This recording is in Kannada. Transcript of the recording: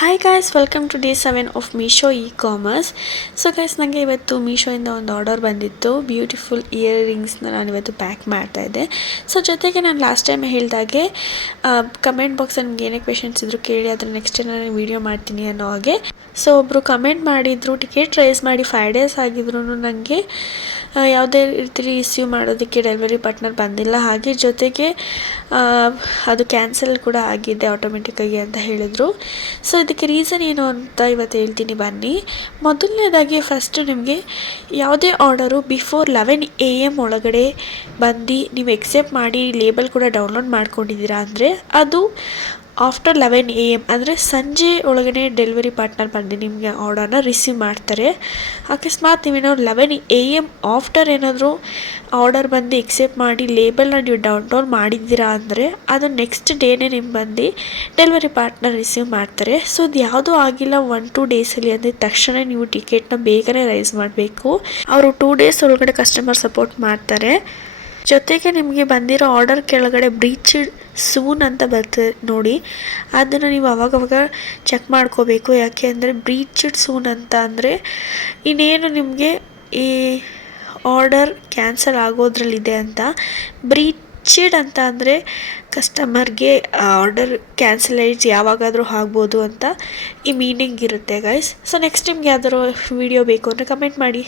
Hi guys, welcome to day 7 of Meesho e commerce. So guys, ನನಗೆ ಇವತ್ತು ಮೀಶೋಯಿಂದ ಒಂದು ಆರ್ಡರ್ ಬಂದಿತ್ತು. ಬ್ಯೂಟಿಫುಲ್ ಇಯರಿಂಗ್ಸ್ನ ನಾನು ಇವತ್ತು ಪ್ಯಾಕ್ ಮಾಡ್ತಾ ಇದ್ದೆ. ಸೊ ಜೊತೆಗೆ ನಾನು ಲಾಸ್ಟ್ ಟೈಮ್ ಹೇಳಿದಾಗೆ ಕಮೆಂಟ್ ಬಾಕ್ಸಲ್ಲಿ ನಿಮ್ಗೆ ಏನೇ ಕ್ವೆಶನ್ಸ್ ಇದ್ದರೂ ಕೇಳಿ, ಅದರ ನೆಕ್ಸ್ಟ್ ನಾನು ವೀಡಿಯೋ ಮಾಡ್ತೀನಿ ಅನ್ನೋ ಹಾಗೆ. ಸೊ ಒಬ್ಬರು ಕಮೆಂಟ್ ಮಾಡಿದರು, ಟಿಕೆಟ್ ರೈಸ್ ಮಾಡಿ 5 days ಆಗಿದ್ರು ನನಗೆ ಯಾವುದೇ ರೀತಿ ರಿಸೀವ್ ಮಾಡೋದಕ್ಕೆ ಡೆಲಿವರಿ ಪಾರ್ಟ್ನರ್ ಬಂದಿಲ್ಲ, ಹಾಗೆ ಜೊತೆಗೆ ಅದು ಕ್ಯಾನ್ಸಲ್ ಕೂಡ ಆಗಿದೆ ಆಟೋಮೆಟಿಕ್ಕಾಗಿ ಅಂತ ಹೇಳಿದರು. ಸೊ ಇದಕ್ಕೆ ರೀಸನ್ ಏನು ಅಂತ ಇವತ್ತು ಹೇಳ್ತೀನಿ ಬನ್ನಿ. ಮೊದಲನೇದಾಗಿ ಫಸ್ಟು ನಿಮಗೆ ಯಾವುದೇ ಆರ್ಡರು ಬಿಫೋರ್ 11 AM ಒಳಗಡೆ ಬಂದು ನೀವು ಎಕ್ಸೆಪ್ಟ್ ಮಾಡಿ ಲೇಬಲ್ ಕೂಡ ಡೌನ್ಲೋಡ್ ಮಾಡ್ಕೊಂಡಿದ್ದೀರಾ ಅಂದರೆ ಅದು ಆಫ್ಟರ್ 11 AM ಅಂದರೆ ಸಂಜೆ ಒಳಗಡೆ ಡೆಲಿವರಿ ಪಾರ್ಟ್ನರ್ ಬಂದು ನಿಮಗೆ ಆರ್ಡರ್ನ ರಿಸೀವ್ ಮಾಡ್ತಾರೆ. ಅಕಸ್ಮಾತ್ ನೀವೇನಾದ್ರು 11 AM ಆಫ್ಟರ್ ಏನಾದರೂ ಆರ್ಡರ್ ಬಂದು ಎಕ್ಸೆಪ್ಟ್ ಮಾಡಿ ಲೇಬಲ್ನ ನೀವು ಡೌನ್ಲೋಡ್ ಮಾಡಿದ್ದೀರಾ ಅಂದರೆ ಅದು ನೆಕ್ಸ್ಟ್ ಡೇನೇ ನಿಮ್ಗೆ ಬಂದು ಡೆಲಿವರಿ ಪಾರ್ಟ್ನರ್ ರಿಸೀವ್ ಮಾಡ್ತಾರೆ. ಸೊ ಇದು ಯಾವುದೂ ಆಗಿಲ್ಲ 1-2 ಡೇಸಲ್ಲಿ ಅಂದರೆ ತಕ್ಷಣ ನೀವು ಟಿಕೆಟ್ನ ಬೇಗನೆ ರೈಸ್ ಮಾಡಬೇಕು. ಅವರು 2 days ಒಳಗಡೆ ಕಸ್ಟಮರ್ ಸಪೋರ್ಟ್ ಮಾಡ್ತಾರೆ. ಜೊತೆಗೆ ನಿಮಗೆ ಬಂದಿರೋ ಆರ್ಡರ್ ಕೆಳಗಡೆ ಬ್ರೀಚ್ಡ್ ಸೂನ್ ಅಂತ ಬರ್ತದೆ ನೋಡಿ, ಅದನ್ನು ನೀವು ಅವಾಗವಾಗ ಚೆಕ್ ಮಾಡ್ಕೋಬೇಕು. ಯಾಕೆ ಅಂದರೆ ಬ್ರೀಚ್ಡ್ ಸೂನ್ ಅಂತ ಅಂದರೆ ಇನ್ನೇನು ನಿಮಗೆ ಈ ಆರ್ಡರ್ ಕ್ಯಾನ್ಸಲ್ ಆಗೋದ್ರಲ್ಲಿದೆ ಅಂತ. ಬ್ರೀಚ್ಡ್ ಅಂತ ಅಂದರೆ ಕಸ್ಟಮರ್ಗೆ ಆರ್ಡರ್ ಕ್ಯಾನ್ಸಲೈಸ್ ಯಾವಾಗಾದರೂ ಆಗ್ಬೋದು ಅಂತ ಈ ಮೀನಿಂಗ್ ಇರುತ್ತೆ ಗೈಸ್. ಸೊ ನೆಕ್ಸ್ಟ್ ನಿಮ್ಗೆ ಯಾವ್ದಾದ್ರು ವಿಡಿಯೋ ಬೇಕು ಅಂದರೆ ಕಮೆಂಟ್ ಮಾಡಿ.